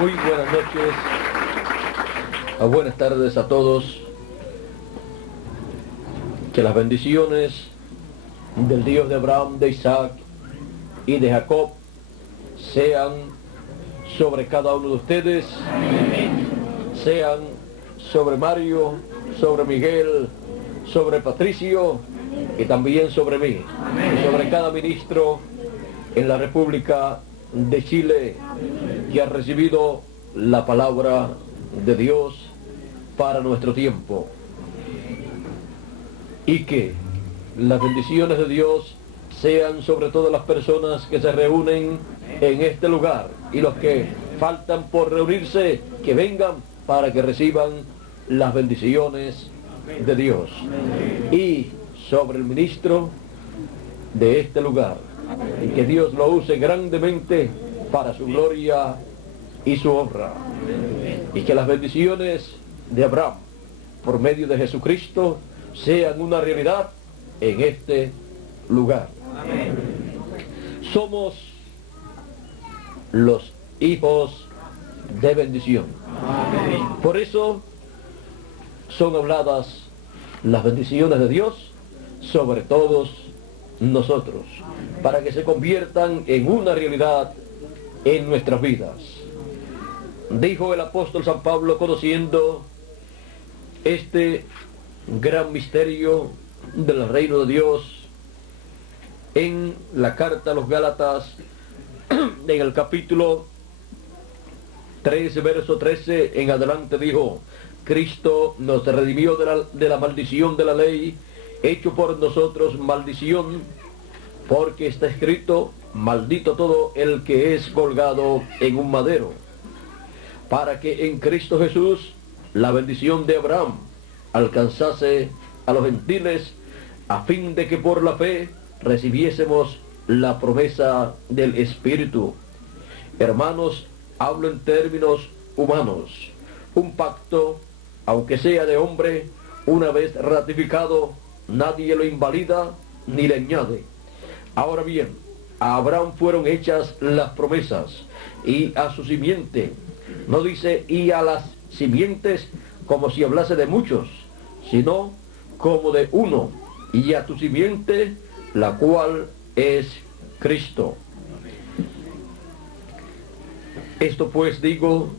Muy buenas noches, buenas tardes a todos. Que las bendiciones del Dios de Abraham, de Isaac y de Jacob sean sobre cada uno de ustedes, sean sobre Mario, sobre Miguel, sobre Patricio y también sobre mí, y sobre cada ministro en la República de Chile que ha recibido la palabra de Dios para nuestro tiempo. Y que las bendiciones de Dios sean sobre todas las personas que se reúnen en este lugar y los que faltan por reunirse, que vengan para que reciban las bendiciones de Dios. Y sobre el ministro de este lugar, y que Dios lo use grandemente para su gloria y su honra. Y que las bendiciones de Abraham, por medio de Jesucristo, sean una realidad en este lugar. Amén. Somos los hijos de bendición. Amén. Por eso son habladas las bendiciones de Dios sobre todos nosotros, para que se conviertan en una realidad en nuestras vidas. Dijo el apóstol San Pablo, conociendo este gran misterio del reino de Dios, en la carta a los Gálatas, en el capítulo 13, verso 13 en adelante, dijo: Cristo nos redimió de la maldición de la ley, hecho por nosotros maldición, porque está escrito: maldito todo el que es colgado en un madero, para que en Cristo Jesús la bendición de Abraham alcanzase a los gentiles, a fin de que por la fe recibiésemos la promesa del Espíritu. Hermanos, hablo en términos humanos. Un pacto, aunque sea de hombre, una vez ratificado, nadie lo invalida ni le añade. Ahora bien, a Abraham fueron hechas las promesas, y a su simiente. No dice y a las simientes como si hablase de muchos, sino como de uno, y a tu simiente, la cual es Cristo. Esto pues digo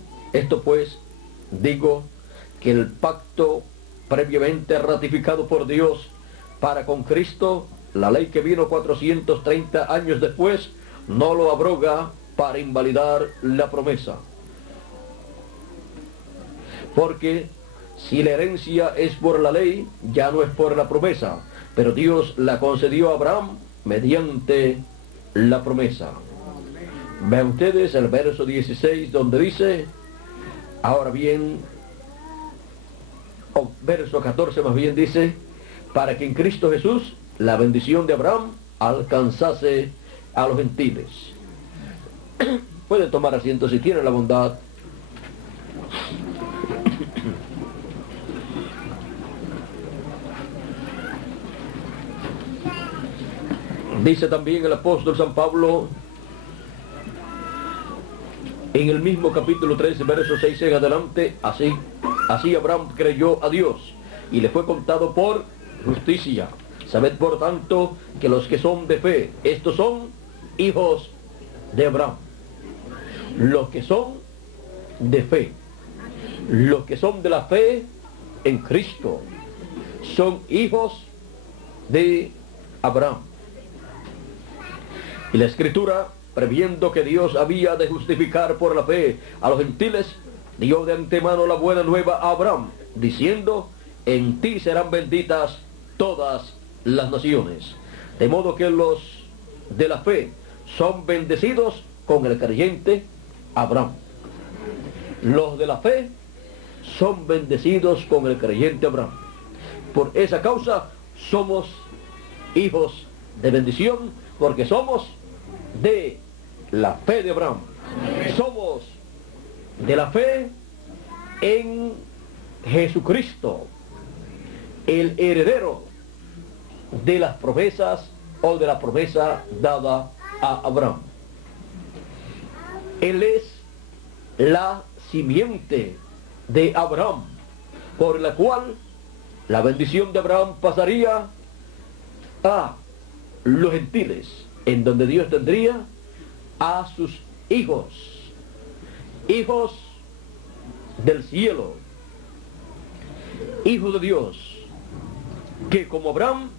que el pacto previamente ratificado por Dios para con Cristo, la ley que vino 430 años después, no lo abroga para invalidar la promesa. Porque si la herencia es por la ley, ya no es por la promesa, pero Dios la concedió a Abraham mediante la promesa. Vean ustedes el verso 16, donde dice, ahora bien, verso 14 más bien dice, para que en Cristo Jesús la bendición de Abraham alcanzase a los gentiles. Pueden tomar asiento si tienen la bondad. Dice también el apóstol San Pablo, en el mismo capítulo 13, verso 6 en adelante, así Abraham creyó a Dios, y le fue contado por justicia. Sabed por tanto que los que son de fe, estos son hijos de Abraham. Los que son de fe, los que son de la fe en Cristo, son hijos de Abraham. Y la Escritura, previendo que Dios había de justificar por la fe a los gentiles, dio de antemano la buena nueva a Abraham, diciendo, en ti serán benditas todas las naciones. De modo que los de la fe son bendecidos con el creyente Abraham. Los de la fe son bendecidos con el creyente Abraham. Por esa causa somos hijos de bendición, porque somos de la fe de Abraham. Somos de la fe en Jesucristo, el heredero de las promesas o de la promesa dada a Abraham. Él es la simiente de Abraham, por la cual la bendición de Abraham pasaría a los gentiles, en donde Dios tendría a sus hijos, hijos del cielo, hijos de Dios, que como Abraham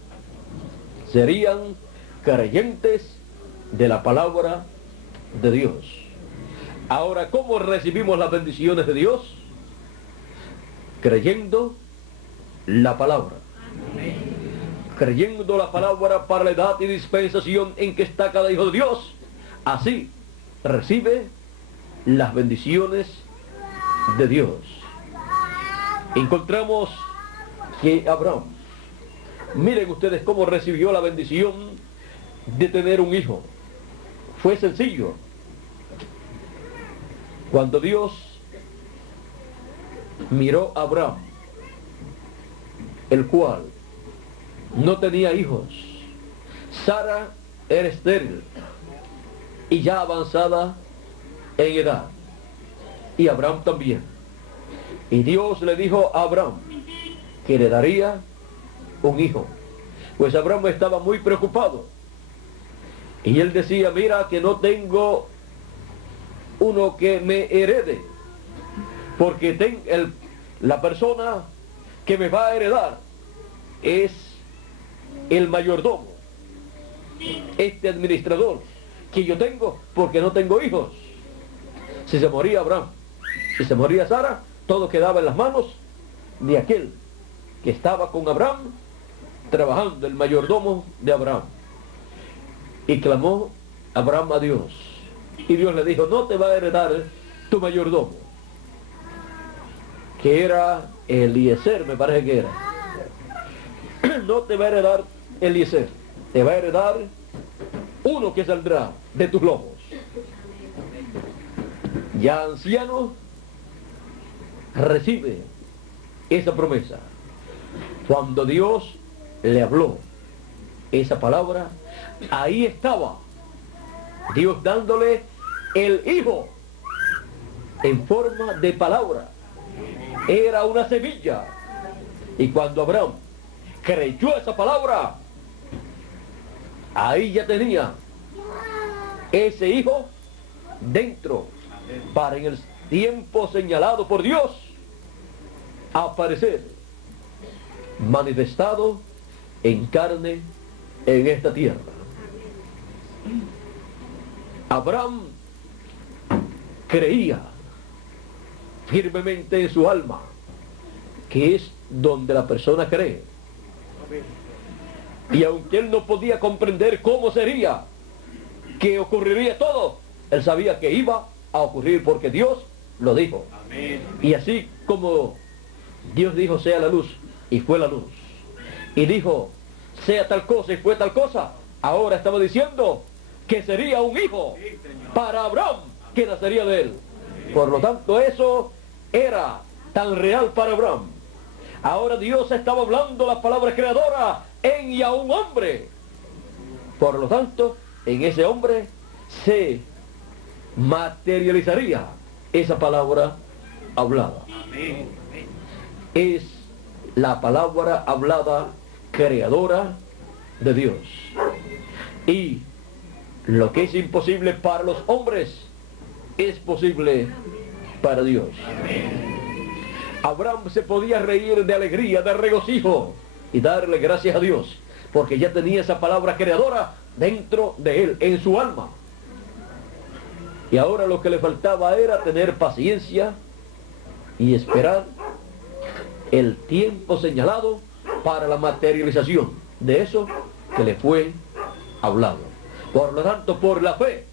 serían creyentes de la palabra de Dios. Ahora, ¿cómo recibimos las bendiciones de Dios? Creyendo la palabra. Creyendo la palabra para la edad y dispensación en que está cada hijo de Dios. Así recibe las bendiciones de Dios. Encontramos que Abraham, miren ustedes cómo recibió la bendición de tener un hijo. Fue sencillo. Cuando Dios miró a Abraham, el cual no tenía hijos, Sara era estéril y ya avanzada en edad, y Abraham también. Y Dios le dijo a Abraham que le daría un hijo. Pues Abraham estaba muy preocupado. Y él decía, mira que no tengo uno que me herede, porque la persona que me va a heredar es el mayordomo, este administrador que yo tengo, porque no tengo hijos. Si se moría Abraham y se moría Sara, todo quedaba en las manos de aquel que estaba con Abraham trabajando, el mayordomo de Abraham. Y clamó Abraham a Dios, y Dios le dijo, no te va a heredar tu mayordomo, que era Eliezer, me parece que era. No te va a heredar Eliezer, te va a heredar uno que saldrá de tus lomos. Ya anciano, recibe esa promesa. Cuando Dios le habló esa palabra, ahí estaba Dios dándole el hijo en forma de palabra. Era una semilla. Y cuando Abraham creyó esa palabra, ahí ya tenía ese hijo dentro, para en el tiempo señalado por Dios aparecer manifestado en carne en esta tierra. Abraham creía firmemente en su alma, que es donde la persona cree. Y aunque él no podía comprender cómo sería, que ocurriría todo, él sabía que iba a ocurrir porque Dios lo dijo. Amén. Y así como Dios dijo sea la luz, y fue la luz, y dijo sea tal cosa, y fue tal cosa, ahora estaba diciendo que sería un hijo para Abraham, que nacería de él. Por lo tanto, eso era tan real para Abraham. Ahora Dios estaba hablando la palabra creadora en y a un hombre. Por lo tanto, en ese hombre se materializaría esa palabra hablada. Es la palabra hablada creadora de Dios. Y lo que es imposible para los hombres es posible para Dios. Abraham se podía reír de alegría, de regocijo y darle gracias a Dios, porque ya tenía esa palabra creadora dentro de él, en su alma. Y ahora lo que le faltaba era tener paciencia y esperar el tiempo señalado para la materialización de eso que le fue hablado. Por lo tanto, por la fe,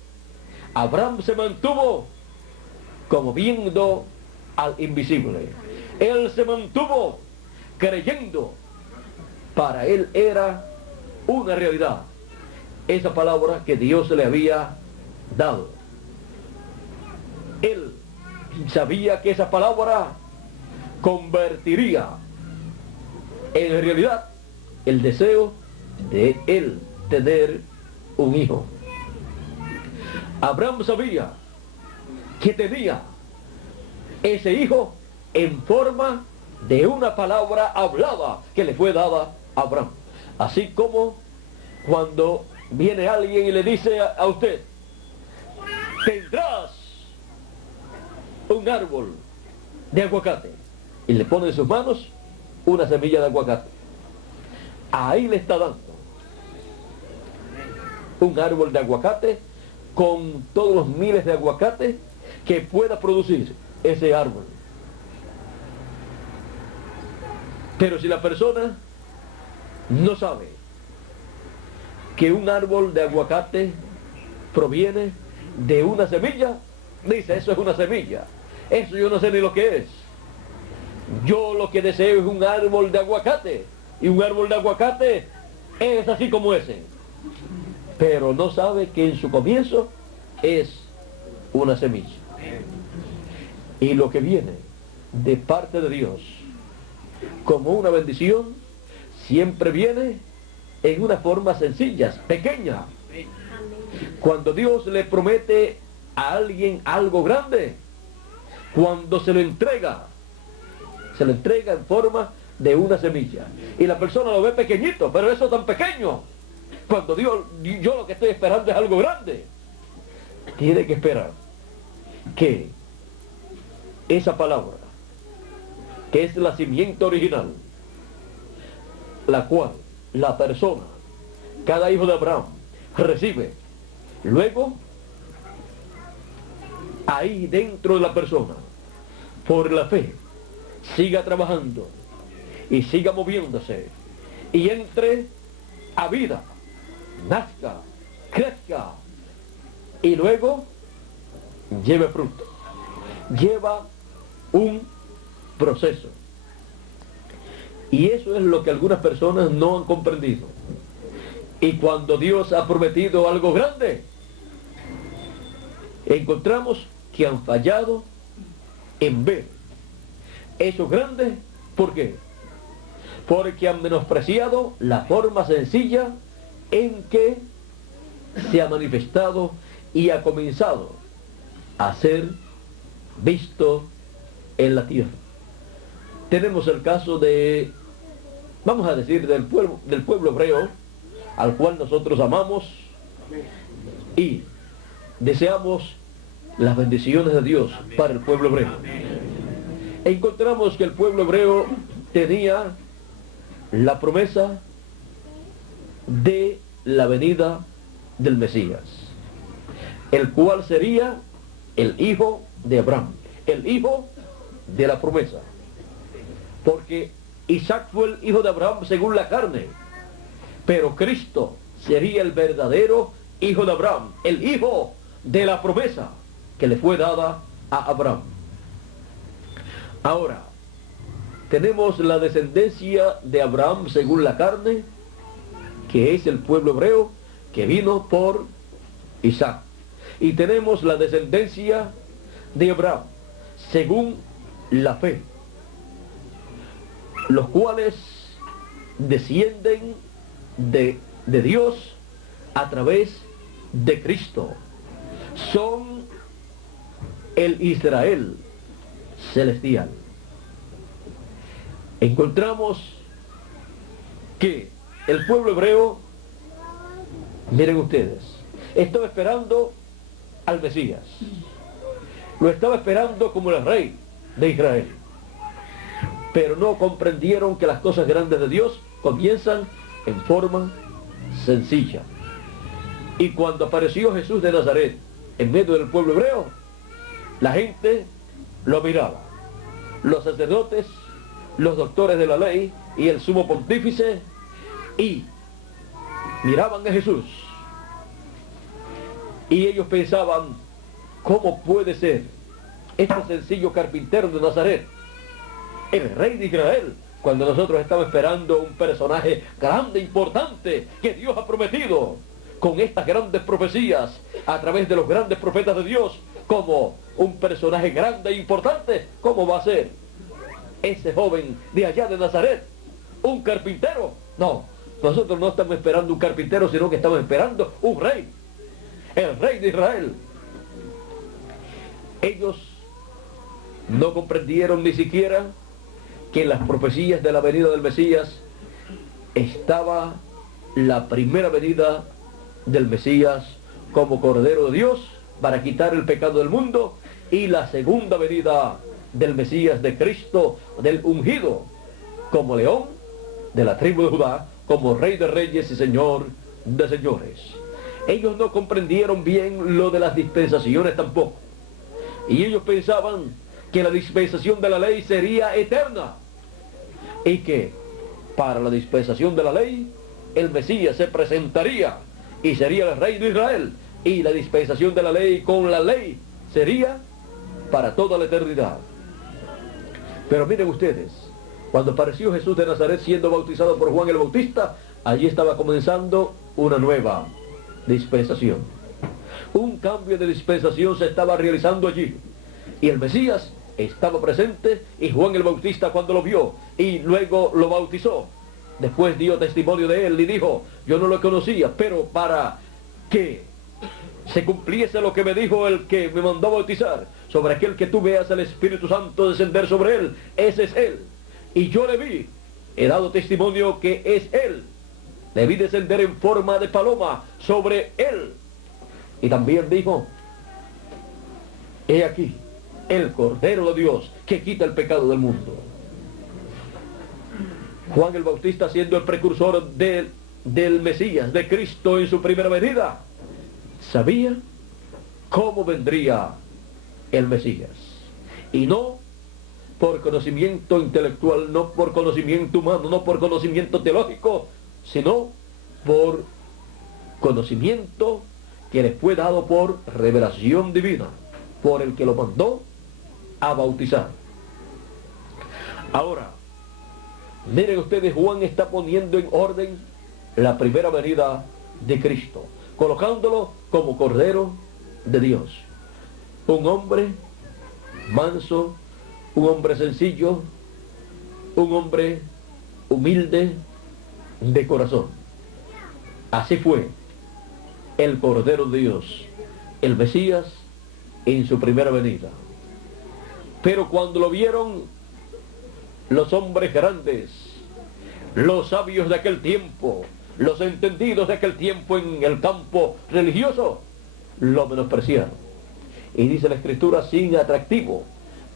Abraham se mantuvo como viendo al invisible. Él se mantuvo creyendo. Para él era una realidad esa palabra que Dios le había dado. Él sabía que esa palabra convertiría en realidad el deseo de él tener un hijo. Abraham sabía que tenía ese hijo en forma de una palabra hablada que le fue dada a Abraham. Así como cuando viene alguien y le dice a usted, tendrás un árbol de aguacate, y le pone en sus manos una semilla de aguacate. Ahí le está dando un árbol de aguacate con todos los miles de aguacates que pueda producir ese árbol. Pero si la persona no sabe que un árbol de aguacate proviene de una semilla, dice, eso es una semilla, eso yo no sé ni lo que es. Yo lo que deseo es un árbol de aguacate, y un árbol de aguacate es así como ese. Pero no sabe que en su comienzo es una semilla. Y lo que viene de parte de Dios como una bendición siempre viene en una forma sencilla, pequeña. Cuando Dios le promete a alguien algo grande, cuando se lo entrega en forma de una semilla, y la persona lo ve pequeñito, pero eso tan pequeño, cuando Dios, yo lo que estoy esperando es algo grande, tiene que esperar que esa palabra, que es la simiente original, la cual la persona, cada hijo de Abraham, recibe, luego ahí dentro de la persona, por la fe, siga trabajando y siga moviéndose y entre a vida, nazca, crezca y luego lleve fruto. Lleva un proceso. Y eso es lo que algunas personas no han comprendido. Y cuando Dios ha prometido algo grande, encontramos que han fallado en ver eso grande. ¿Por qué? Porque han menospreciado la forma sencilla en que se ha manifestado y ha comenzado a ser visto en la tierra. Tenemos el caso de, vamos a decir, del pueblo hebreo, al cual nosotros amamos y deseamos las bendiciones de Dios para el pueblo hebreo. Encontramos que el pueblo hebreo tenía la promesa de la venida del Mesías, el cual sería el hijo de Abraham, el hijo de la promesa, porque Isaac fue el hijo de Abraham según la carne, pero Cristo sería el verdadero hijo de Abraham, el hijo de la promesa que le fue dada a Abraham. Ahora, tenemos la descendencia de Abraham según la carne, que es el pueblo hebreo que vino por Isaac. Y tenemos la descendencia de Abraham según la fe, los cuales descienden de Dios a través de Cristo. Son el Israel celestial. Encontramos que el pueblo hebreo, miren ustedes, estaba esperando al Mesías. Lo estaba esperando como el rey de Israel. Pero no comprendieron que las cosas grandes de Dios comienzan en forma sencilla. Y cuando apareció Jesús de Nazaret en medio del pueblo hebreo, la gente lo miraba. Los sacerdotes, los doctores de la ley y el sumo pontífice, y miraban a Jesús. Y ellos pensaban, ¿cómo puede ser este sencillo carpintero de Nazaret el rey de Israel, cuando nosotros estamos esperando un personaje grande, importante, que Dios ha prometido con estas grandes profecías a través de los grandes profetas de Dios, como un personaje grande e importante? ¿Cómo va a ser ese joven de allá de Nazaret un carpintero? No, nosotros no estamos esperando un carpintero, sino que estamos esperando un rey, el rey de Israel. Ellos no comprendieron ni siquiera que en las profecías de la venida del Mesías estaba la primera venida del Mesías como Cordero de Dios para quitar el pecado del mundo, y la segunda venida del Mesías, de Cristo, del ungido, como león de la tribu de Judá, como Rey de reyes y Señor de señores. Ellos no comprendieron bien lo de las dispensaciones tampoco, y ellos pensaban que la dispensación de la ley sería eterna, y que para la dispensación de la ley el Mesías se presentaría y sería el Rey de Israel, y la dispensación de la ley con la ley sería para toda la eternidad. Pero miren ustedes, cuando apareció Jesús de Nazaret siendo bautizado por Juan el Bautista, allí estaba comenzando una nueva dispensación. Un cambio de dispensación se estaba realizando allí, y el Mesías estaba presente, y Juan el Bautista, cuando lo vio y luego lo bautizó, después dio testimonio de él y dijo: yo no lo conocía, pero para que se cumpliese lo que me dijo el que me mandó a bautizar, sobre aquel que tú veas el Espíritu Santo descender sobre él, ese es él. Y yo le vi, he dado testimonio que es él. Le vi descender en forma de paloma sobre él. Y también dijo: he aquí el Cordero de Dios que quita el pecado del mundo. Juan el Bautista, siendo el precursor del Mesías, de Cristo en su primera venida, sabía cómo vendría el Mesías. Y no por conocimiento intelectual, no por conocimiento humano, no por conocimiento teológico, sino por conocimiento que les fue dado por revelación divina, por el que lo mandó a bautizar. Ahora, miren ustedes, Juan está poniendo en orden la primera venida de Cristo, colocándolo como Cordero de Dios. Un hombre manso, un hombre sencillo, un hombre humilde de corazón. Así fue el Cordero de Dios, el Mesías, en su primera venida. Pero cuando lo vieron los hombres grandes, los sabios de aquel tiempo, los entendidos de aquel tiempo en el campo religioso, lo menospreciaron. Y dice la Escritura, sin atractivo,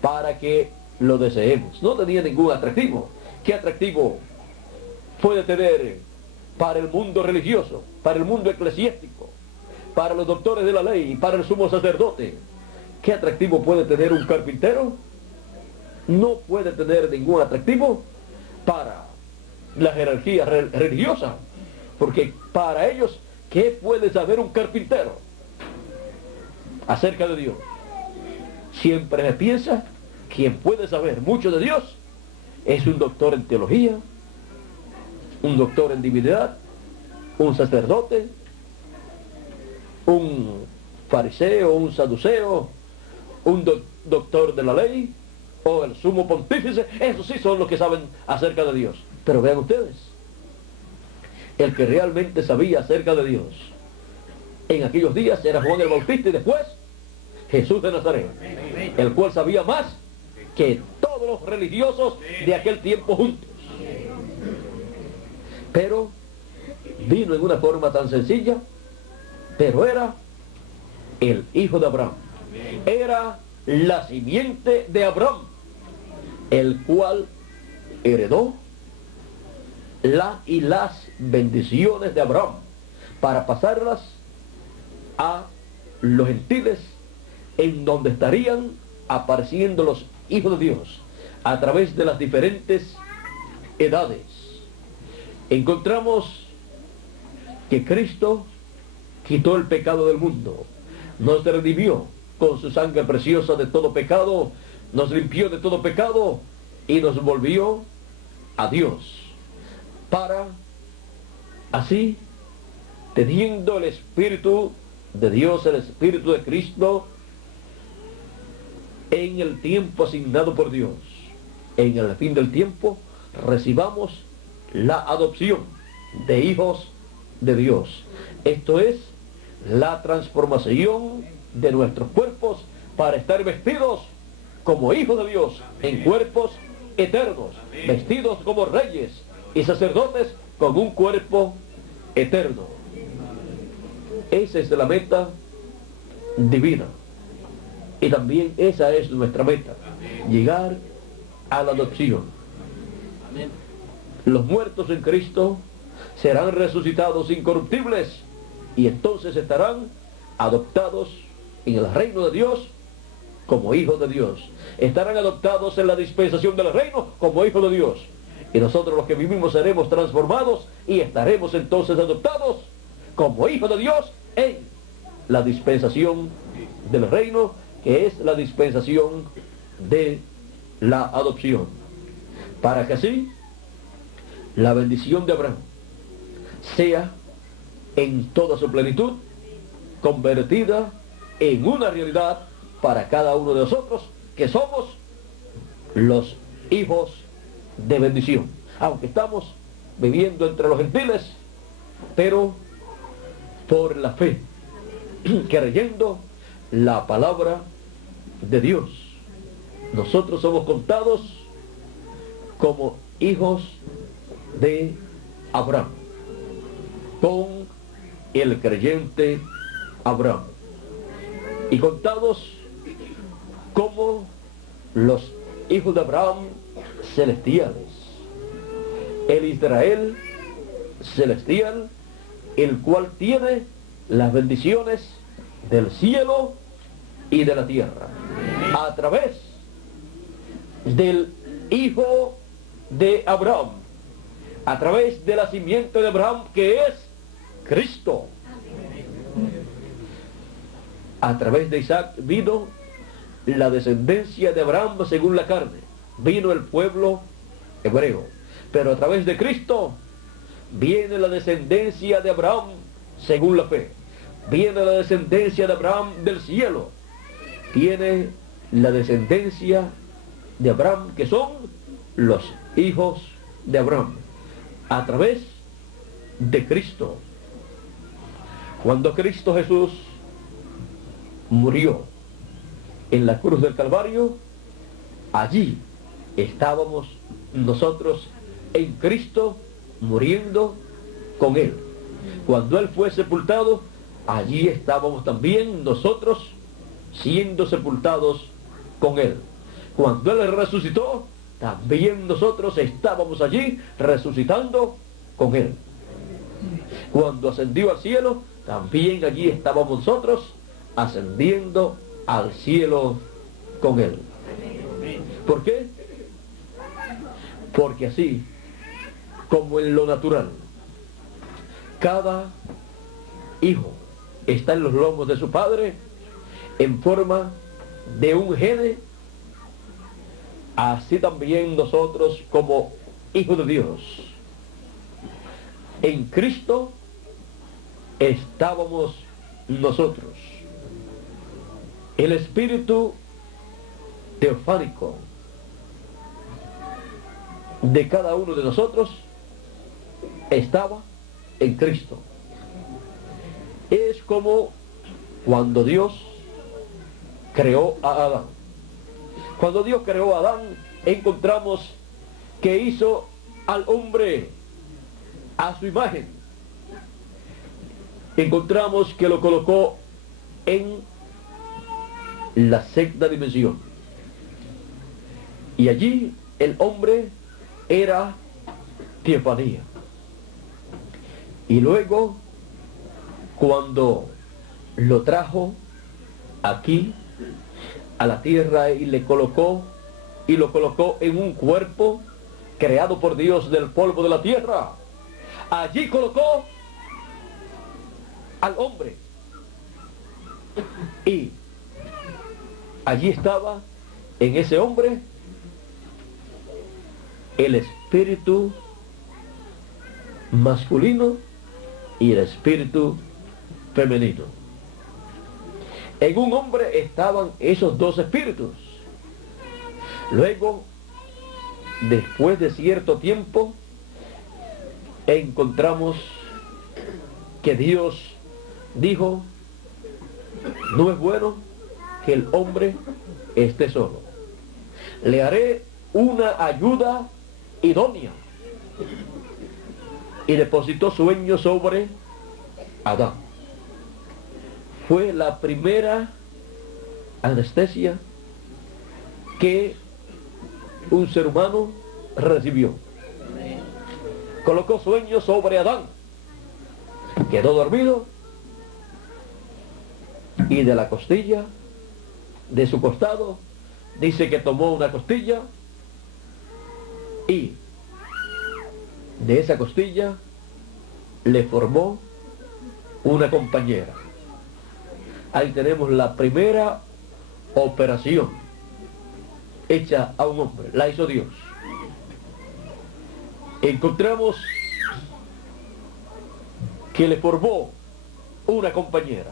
para que lo deseemos. No tenía ningún atractivo. ¿Qué atractivo puede tener para el mundo religioso, para el mundo eclesiástico, para los doctores de la ley, para el sumo sacerdote? ¿Qué atractivo puede tener un carpintero? No puede tener ningún atractivo para la jerarquía religiosa, porque para ellos, ¿qué puede saber un carpintero acerca de Dios? Siempre se piensa, quien puede saber mucho de Dios es un doctor en teología, un doctor en divinidad, un sacerdote, un fariseo, un saduceo, un doctor de la ley, o el sumo pontífice. Esos sí son los que saben acerca de Dios. Pero vean ustedes, el que realmente sabía acerca de Dios en aquellos días era Juan el Bautista, y después Jesús de Nazaret, el cual sabía más que todos los religiosos de aquel tiempo juntos. Pero vino en una forma tan sencilla, pero era el hijo de Abraham, era la simiente de Abraham, el cual heredó las bendiciones de Abraham para pasarlas a los gentiles, en donde estarían apareciendo los hijos de Dios a través de las diferentes edades. Encontramos que Cristo quitó el pecado del mundo, nos redimió con su sangre preciosa de todo pecado, nos limpió de todo pecado y nos volvió a Dios, para así, teniendo el Espíritu de Dios, el Espíritu de Cristo, en el tiempo asignado por Dios, en el fin del tiempo, recibamos la adopción de hijos de Dios. Esto es la transformación de nuestros cuerpos para estar vestidos como hijos de Dios en cuerpos eternos, vestidos como reyes y sacerdotes con un cuerpo eterno. Esa es la meta divina. Y también esa es nuestra meta, llegar a la adopción. Los muertos en Cristo serán resucitados incorruptibles y entonces estarán adoptados en el reino de Dios como hijos de Dios. Estarán adoptados en la dispensación del reino como hijos de Dios. Y nosotros los que vivimos seremos transformados y estaremos entonces adoptados como hijos de Dios en la dispensación del reino, que es la dispensación de la adopción. Para que así la bendición de Abraham sea en toda su plenitud convertida en una realidad para cada uno de nosotros, que somos los hijos de bendición. Aunque estamos viviendo entre los gentiles, pero por la fe, creyendo la palabra de Dios, nosotros somos contados como hijos de Abraham, con el creyente Abraham, y contados como los hijos de Abraham celestiales, el Israel celestial, el cual tiene las bendiciones del cielo y de la tierra, a través del hijo de Abraham, a través de la simiente de Abraham, que es Cristo. A través de Isaac vino la descendencia de Abraham según la carne, vino el pueblo hebreo, pero a través de Cristo viene la descendencia de Abraham según la fe, viene la descendencia de Abraham del cielo, viene la descendencia de Abraham, que son los hijos de Abraham, a través de Cristo. Cuando Cristo Jesús murió en la cruz del Calvario, allí estábamos nosotros en Cristo, muriendo con Él. Cuando Él fue sepultado, allí estábamos también nosotros siendo sepultados con Él. Cuando Él resucitó, también nosotros estábamos allí resucitando con Él. Cuando ascendió al cielo, también allí estábamos nosotros ascendiendo al cielo con Él. ¿Por qué? Porque así como en lo natural cada hijo está en los lomos de su padre en forma de un gene, así también nosotros como hijos de Dios en Cristo estábamos nosotros. El espíritu teofánico de cada uno de nosotros estaba en Cristo. Es como cuando Dios creó a Adán. Cuando Dios creó a Adán, encontramos que hizo al hombre a su imagen. Encontramos que lo colocó en la sexta dimensión. Y allí el hombre era teofanía. Y luego, cuando lo trajo aquí a la tierra y lo colocó en un cuerpo creado por Dios del polvo de la tierra, allí colocó al hombre. Y allí estaba en ese hombre el espíritu masculino y el espíritu femenino. En un hombre estaban esos dos espíritus. Luego, después de cierto tiempo, encontramos que Dios dijo: no es bueno que el hombre esté solo. le haré una ayuda idónea. Y depositó sueño sobre Adán. Fue la primera anestesia que un ser humano recibió. Colocó sueño sobre Adán. Quedó dormido y de la costilla, de su costado, dice que tomó una costilla y de esa costilla le formó una compañera. Ahí tenemos la primera operación hecha a un hombre, la hizo Dios. Encontramos que le formó una compañera.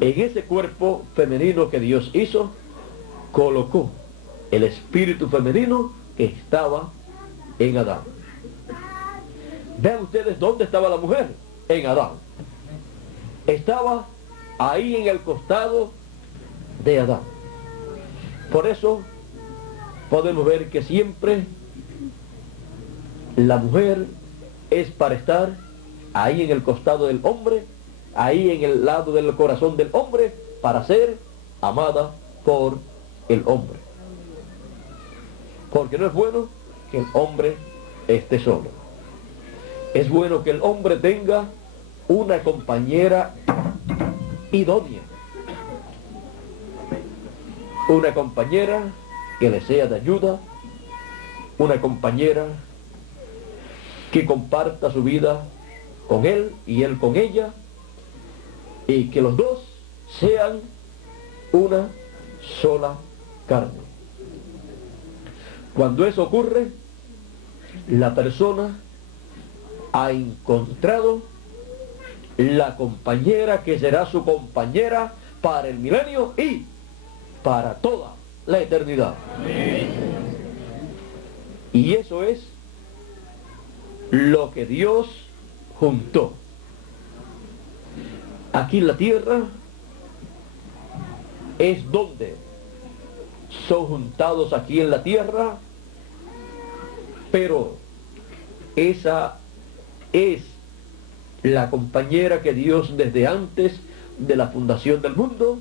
En ese cuerpo femenino que Dios hizo, colocó el espíritu femenino que estaba en Adán. Vean ustedes dónde estaba la mujer, en Adán. Estaba ahí en el costado de Adán. Por eso podemos ver que siempre la mujer es para estar ahí en el costado del hombre, ahí en el lado del corazón del hombre, para ser amada por el hombre. Porque no es bueno que el hombre esté solo. Es bueno que el hombre tenga una compañera idónea. Una compañera que le sea de ayuda, una compañera que comparta su vida con él y él con ella, y que los dos sean una sola carne. Cuando eso ocurre, la persona ha encontrado la compañera que será su compañera para el milenio y para toda la eternidad. Amén. Y eso es lo que Dios juntó. Aquí en la tierra es donde son juntados aquí en la tierra, pero esa es la compañera que Dios desde antes de la fundación del mundo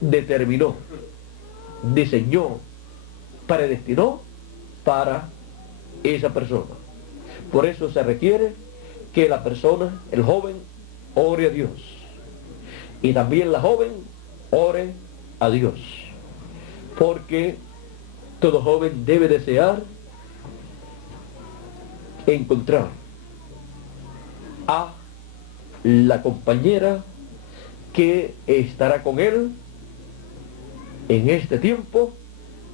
determinó, diseñó, predestinó para esa persona. Por eso se requiere que la persona, el joven, ore a Dios. Y también la joven ore a Dios. Porque todo joven debe desear encontrar a la compañera que estará con él en este tiempo,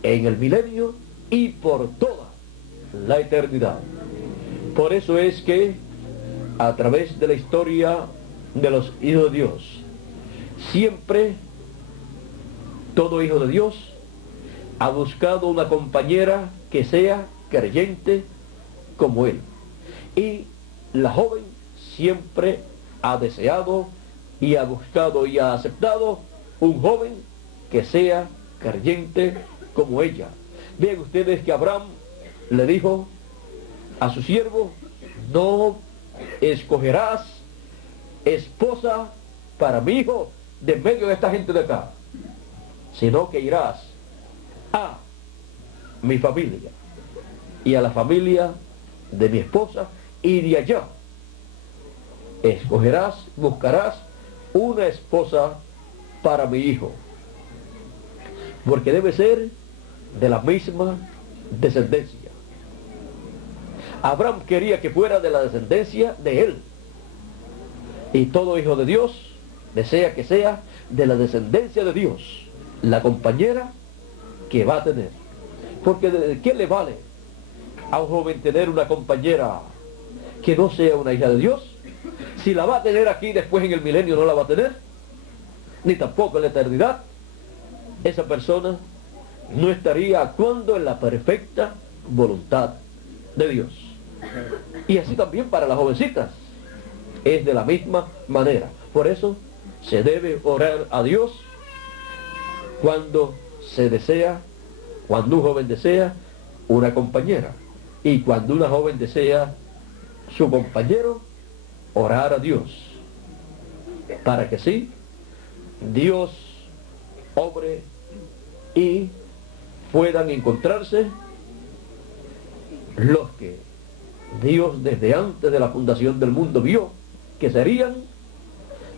en el milenio y por toda la eternidad. Por eso es que a través de la historia de los hijos de Dios, siempre todo hijo de Dios ha buscado una compañera que sea creyente como él. Y la joven siempre ha deseado y ha buscado y ha aceptado un joven que sea creyente como ella. Vean ustedes que Abraham le dijo a su siervo: no escogerás esposa para mi hijo de medio de esta gente de acá, sino que irás a mi familia y a la familia de mi esposa, y de allá escogerás, buscarás una esposa para mi hijo, porque debe ser de la misma descendencia. Abraham quería que fuera de la descendencia de él, y todo hijo de Dios desea que sea de la descendencia de Dios la compañera que va a tener. Porque ¿de qué le vale a un joven tener una compañera que no sea una hija de Dios? Si la va a tener aquí, después en el milenio no la va a tener, ni tampoco en la eternidad. Esa persona no estaría actuando en la perfecta voluntad de Dios. Y así también para las jovencitas es de la misma manera. Por eso se debe orar a Dios cuando un joven desea una compañera, y cuando una joven desea su compañero, orar a Dios, para que sí, Dios obre y puedan encontrarse los que Dios desde antes de la fundación del mundo vio que serían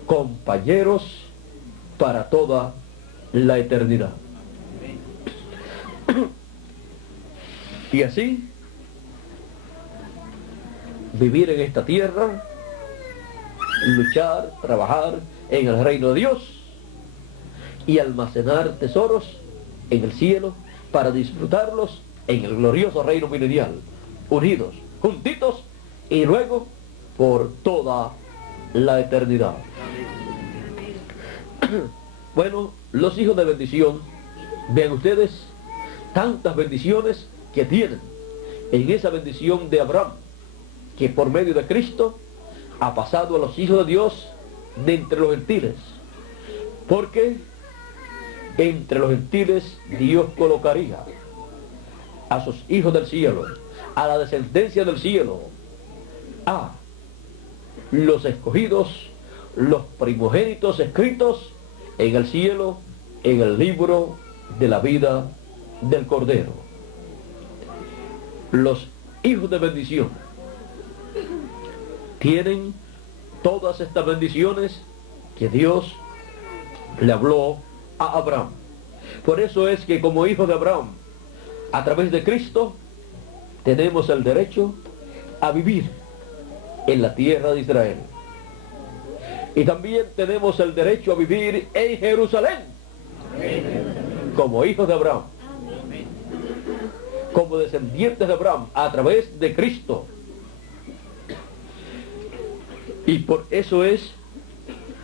compañeros para toda la eternidad. Y así, vivir en esta tierra, luchar, trabajar en el reino de Dios y almacenar tesoros en el cielo para disfrutarlos en el glorioso reino milenial, unidos, juntitos y luego por toda la eternidad. Bueno, los hijos de bendición, vean ustedes tantas bendiciones que tienen en esa bendición de Abraham, que por medio de Cristo ha pasado a los hijos de Dios de entre los gentiles, porque entre los gentiles Dios colocaría a sus hijos del cielo, a la descendencia del cielo, a los escogidos, los primogénitos escritos en el cielo, en el libro de la vida del Cordero. Los hijos de bendición tienen todas estas bendiciones que Dios le habló a Abraham. Por eso es que como hijos de Abraham, a través de Cristo, tenemos el derecho a vivir en la tierra de Israel. Y también tenemos el derecho a vivir en Jerusalén, como hijos de Abraham, como descendientes de Abraham, a través de Cristo. Y por eso es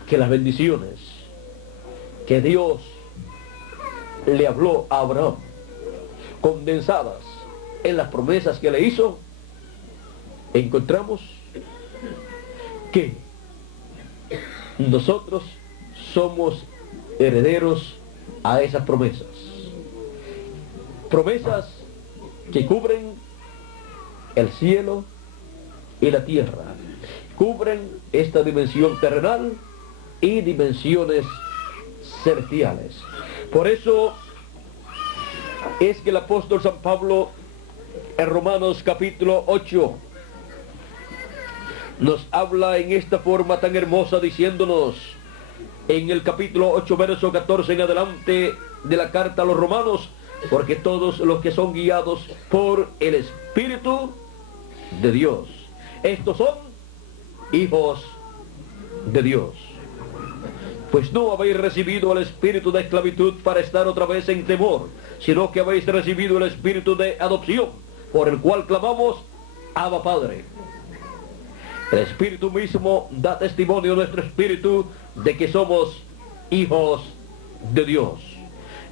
que las bendiciones que Dios le habló a Abraham, condensadas en las promesas que le hizo, encontramos que nosotros somos herederos a esas promesas. Promesas que cubren el cielo y la tierra, cubren esta dimensión terrenal y dimensiones celestiales. Por eso es que el apóstol San Pablo en Romanos capítulo 8 nos habla en esta forma tan hermosa, diciéndonos en el capítulo 8 verso 14 en adelante de la carta a los romanos: porque todos los que son guiados por el Espíritu de Dios, estos son hijos de Dios. Pues no habéis recibido el espíritu de esclavitud para estar otra vez en temor, sino que habéis recibido el espíritu de adopción, por el cual clamamos: Abba, Padre. El Espíritu mismo da testimonio a nuestro espíritu de que somos hijos de Dios.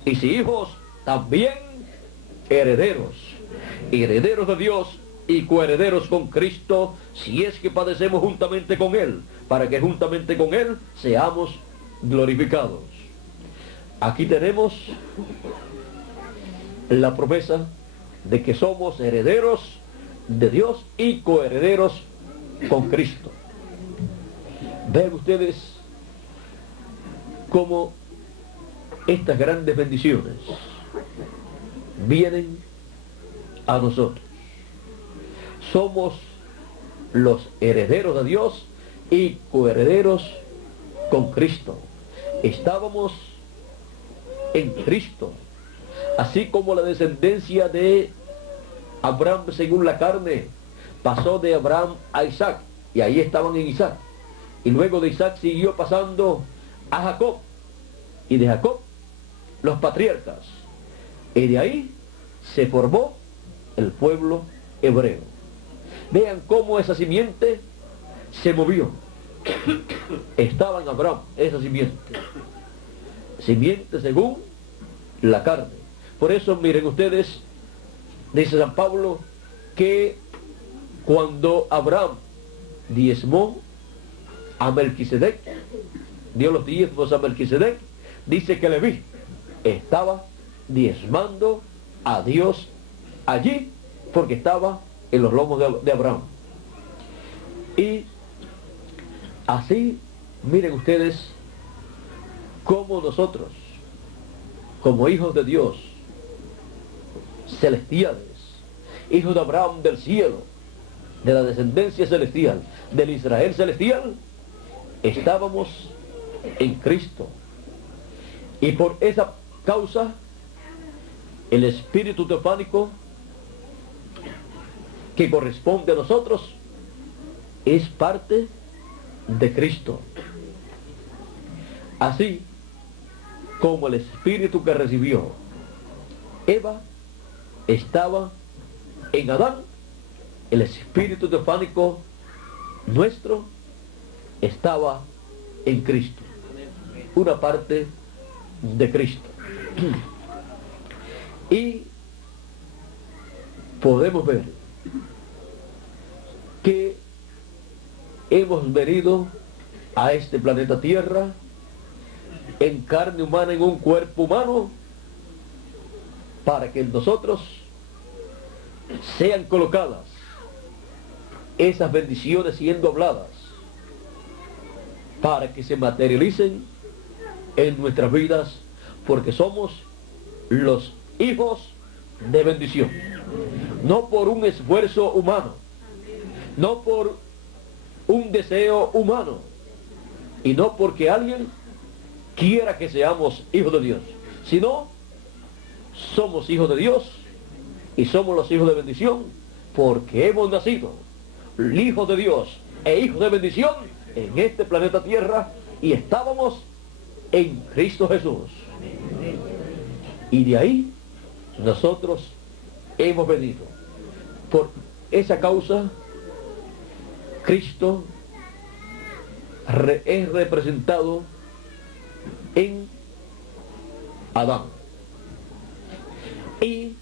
Y si hijos, también herederos, herederos de Dios y coherederos con Cristo, si es que padecemos juntamente con Él, para que juntamente con Él seamos glorificados. Aquí tenemos la promesa de que somos herederos de Dios y coherederos con Cristo. Vean ustedes cómo estas grandes bendiciones vienen a nosotros. Somos los herederos de Dios y coherederos con Cristo. Estábamos en Cristo, así como la descendencia de Abraham según la carne pasó de Abraham a Isaac, y ahí estaban en Isaac, y luego de Isaac siguió pasando a Jacob, y de Jacob los patriarcas, y de ahí se formó el pueblo hebreo. Vean cómo esa simiente se movió. Estaba en Abraham esa simiente según la carne. Por eso miren ustedes, dice San Pablo, que cuando Abraham diezmó a Melquisedec, dio los diezmos a Melquisedec, dice que Leví estaba diezmando a Dios allí, porque estaba en los lomos de Abraham. Y así, miren ustedes, como nosotros, como hijos de Dios, celestiales, hijos de Abraham del cielo, de la descendencia celestial, del Israel celestial, estábamos en Cristo. Y por esa causa, el espíritu teofánico que corresponde a nosotros es parte de Cristo. Así como el espíritu que recibió Eva estaba en Adán, el espíritu teofánico nuestro estaba en Cristo, una parte de Cristo. Y podemos ver que hemos venido a este planeta Tierra en carne humana, en un cuerpo humano, para que en nosotros sean colocadas esas bendiciones siendo habladas, para que se materialicen en nuestras vidas, porque somos los hijos de bendición, no por un esfuerzo humano, no por un deseo humano, y no porque alguien quiera que seamos hijos de Dios, sino somos hijos de Dios y somos los hijos de bendición porque hemos nacido hijos de Dios e hijos de bendición en este planeta Tierra, y estábamos en Cristo Jesús. Y de ahí nosotros hemos venido. Por esa causa, Cristo es representado en Adán. Y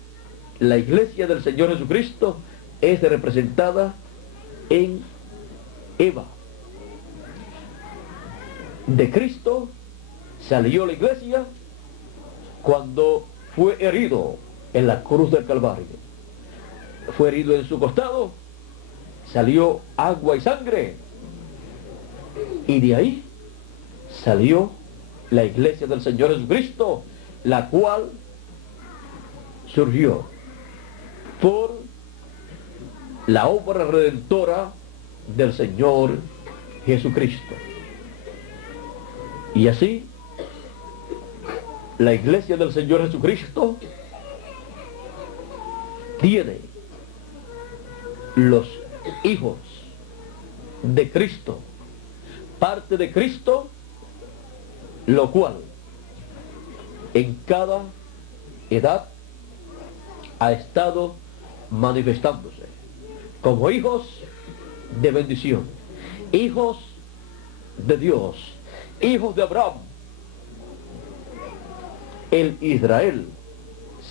la iglesia del Señor Jesucristo es representada en Eva. De Cristo salió la iglesia cuando fue herido en la cruz del Calvario. Fue herido en su costado, salió agua y sangre, y de ahí salió la iglesia del Señor Jesucristo, la cual surgió por la obra redentora del Señor Jesucristo. Y así, la iglesia del Señor Jesucristo tiene los hijos de Cristo, parte de Cristo, lo cual en cada edad ha estado manifestándose como hijos de bendición, hijos de Dios, hijos de Abraham, el Israel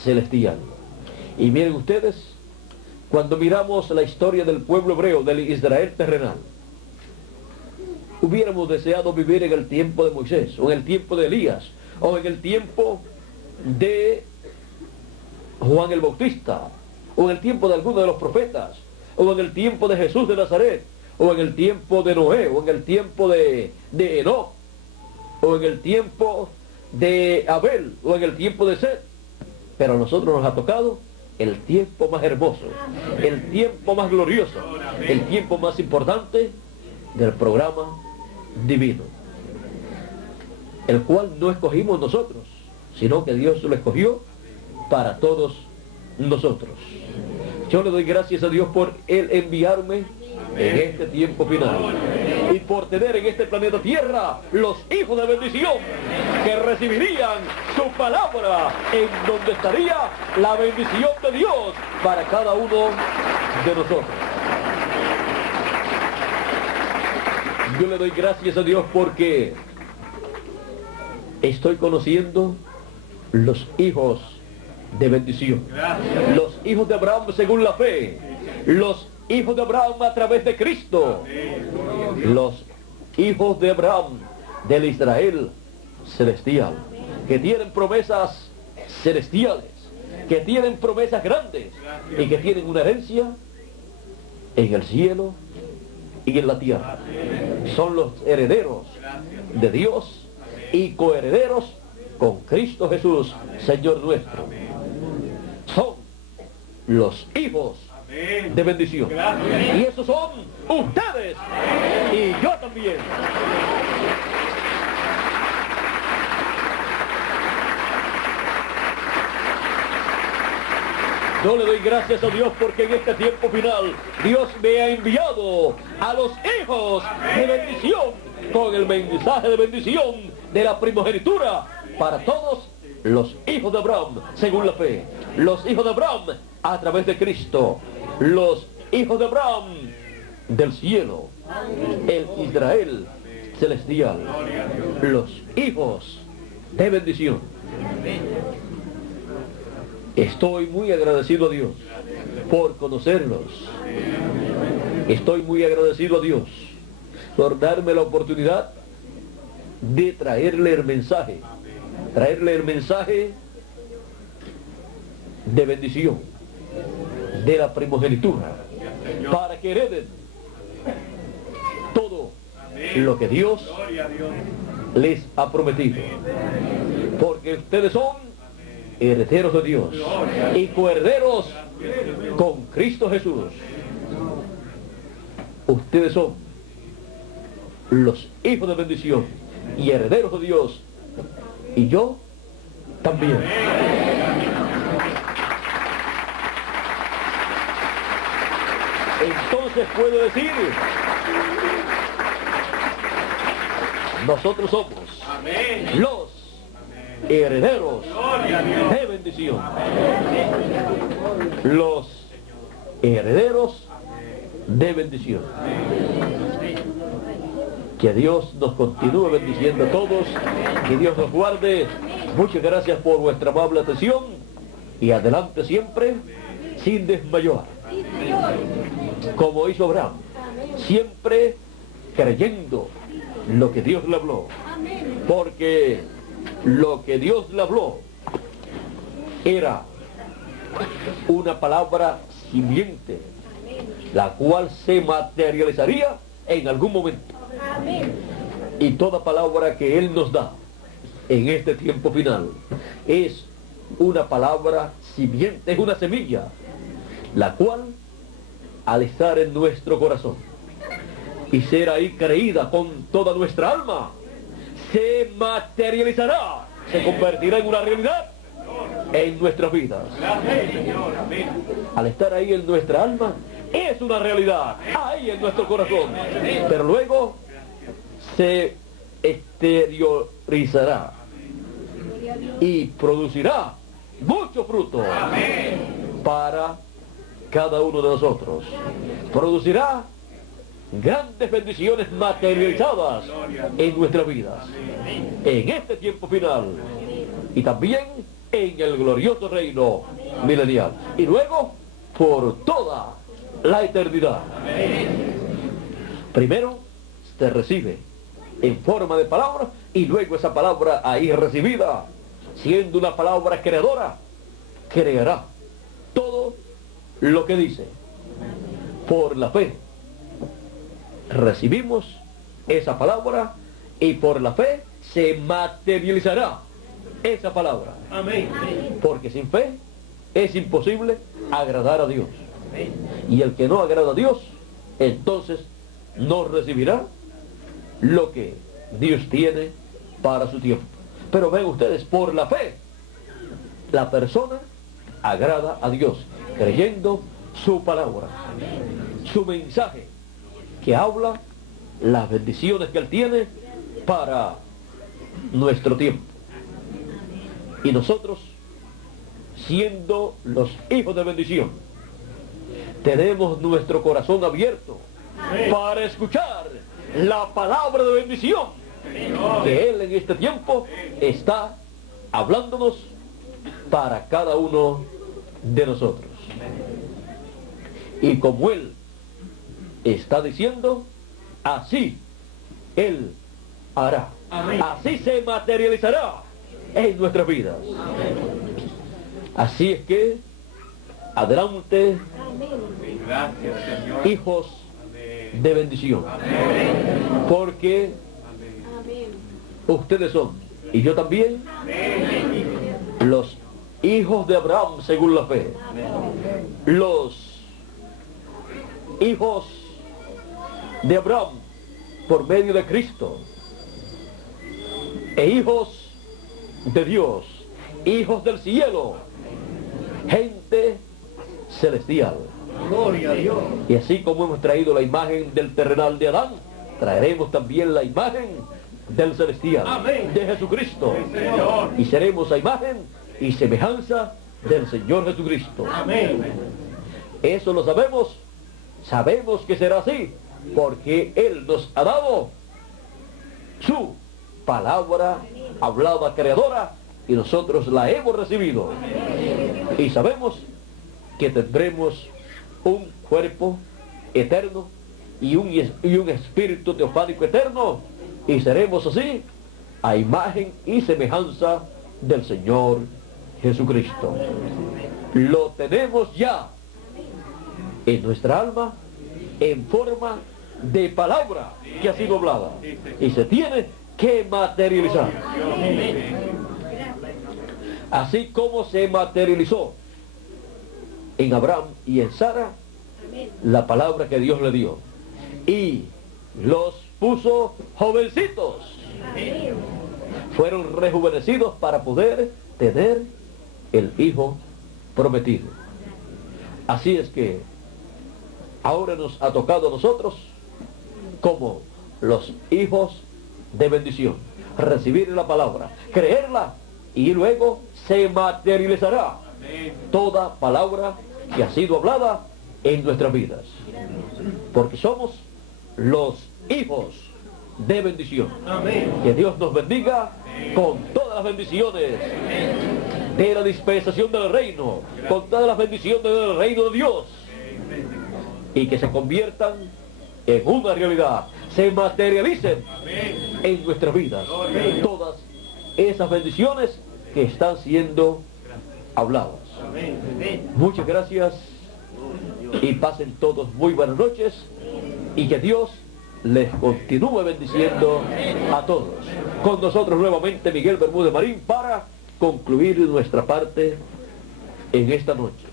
celestial. Y miren ustedes, cuando miramos la historia del pueblo hebreo, del Israel terrenal, hubiéramos deseado vivir en el tiempo de Moisés, o en el tiempo de Elías, o en el tiempo de Juan el Bautista, o en el tiempo de alguno de los profetas, o en el tiempo de Jesús de Nazaret, o en el tiempo de Noé, o en el tiempo de Enoc, o en el tiempo de Abel, o en el tiempo de Set. Pero a nosotros nos ha tocado el tiempo más hermoso, el tiempo más glorioso, el tiempo más importante del programa divino, el cual no escogimos nosotros, sino que Dios lo escogió para todos nosotros. Yo le doy gracias a Dios por Él enviarme en este tiempo final y por tener en este planeta Tierra los hijos de bendición que recibirían su palabra, en donde estaría la bendición de Dios para cada uno de nosotros. Yo le doy gracias a Dios porque estoy conociendo los hijos de bendición, los hijos de Abraham según la fe, los hijos de Abraham a través de Cristo, los hijos de Abraham del Israel celestial. que tienen promesas celestiales, que tienen promesas grandes y que tienen una herencia en el cielo y en la tierra. Son los herederos de Dios y coherederos con Cristo Jesús, Señor nuestro. Son los hijos de bendición. Y esos son ustedes y yo también. Yo le doy gracias a Dios porque en este tiempo final Dios me ha enviado a los hijos de bendición con el mensaje de bendición de la primogenitura para todos los hijos de Abraham según la fe. Los hijos de Abraham a través de Cristo. Los hijos de Abraham del cielo. El Israel celestial. Los hijos de bendición. Estoy muy agradecido a Dios por conocerlos. Estoy muy agradecido a Dios por darme la oportunidad de traerle el mensaje de bendición, de la primogenitura, para que hereden todo lo que Dios les ha prometido. Porque ustedes son herederos de Dios y coherederos con Cristo Jesús. Ustedes son los hijos de bendición y herederos de Dios, y yo también. Entonces puedo decir, nosotros somos los herederos de bendición. Los herederos de bendición. Que Dios nos continúe bendiciendo a todos, que Dios nos guarde. Muchas gracias por vuestra amable atención y adelante siempre sin desmayar, como hizo Abraham, siempre creyendo lo que Dios le habló, porque lo que Dios le habló era una palabra simiente, la cual se materializaría en algún momento. Y toda palabra que Él nos da en este tiempo final es una palabra simiente, es una semilla, la cual al estar en nuestro corazón y ser ahí creída con toda nuestra alma, se materializará, se convertirá en una realidad en nuestras vidas. Al estar ahí en nuestra alma, es una realidad, ahí en nuestro corazón, pero luego se exteriorizará y producirá mucho fruto para cada uno de nosotros. Producirá grandes bendiciones materializadas en nuestras vidas, en este tiempo final y también en el glorioso reino milenial, y luego por toda la eternidad. Primero se recibe en forma de palabra y luego esa palabra ahí recibida, siendo una palabra creadora, creará todo lo que dice. Por la fe recibimos esa palabra y por la fe se materializará esa palabra. Amén. Porque sin fe es imposible agradar a Dios. Y el que no agrada a Dios, entonces no recibirá lo que Dios tiene para su tiempo. Pero ven ustedes, por la fe, la persona agrada a Dios, creyendo su palabra, su mensaje, que habla las bendiciones que Él tiene para nuestro tiempo. Y nosotros, siendo los hijos de bendición, tenemos nuestro corazón abierto para escuchar la palabra de bendición que Él en este tiempo está hablándonos para cada uno de nosotros. Y como Él está diciendo, así Él hará. Así se materializará en nuestras vidas. Así es que, adelante, hijos de bendición, porque ustedes son, y yo también, los hijos de Abraham según la fe, los hijos de Abraham por medio de Cristo, e hijos de Dios, hijos del cielo, gente celestial. Gloria a Dios. Y así como hemos traído la imagen del terrenal de Adán, traeremos también la imagen del celestial, Amén. de Jesucristo. Sí, Señor. Y seremos la imagen y semejanza del Señor Jesucristo. Amén. Eso lo sabemos, sabemos que será así, porque Él nos ha dado su palabra hablada creadora y nosotros la hemos recibido. Y sabemos que tendremos un cuerpo eterno y un espíritu teofánico eterno, y seremos así a imagen y semejanza del Señor Jesucristo. Lo tenemos ya en nuestra alma en forma de palabra que ha sido hablada y se tiene que materializar. Así como se materializó en Abraham y en Sara la palabra que Dios le dio, y los puso jovencitos, fueron rejuvenecidos para poder tener el hijo prometido. Así es que ahora nos ha tocado a nosotros, como los hijos de bendición, recibir la palabra, creerla, y luego se materializará toda palabra que ha sido hablada en nuestras vidas, porque somos los hijos de bendición. Amén. Que Dios nos bendiga con todas las bendiciones de la dispensación del reino, con todas las bendiciones del reino de Dios, y que se conviertan en una realidad, se materialicen en nuestras vidas todas esas bendiciones que están siendo habladas. Muchas gracias y pasen todos muy buenas noches, y que Dios les continúe bendiciendo a todos. Con nosotros nuevamente Miguel Bermúdez Marín para concluir nuestra parte en esta noche.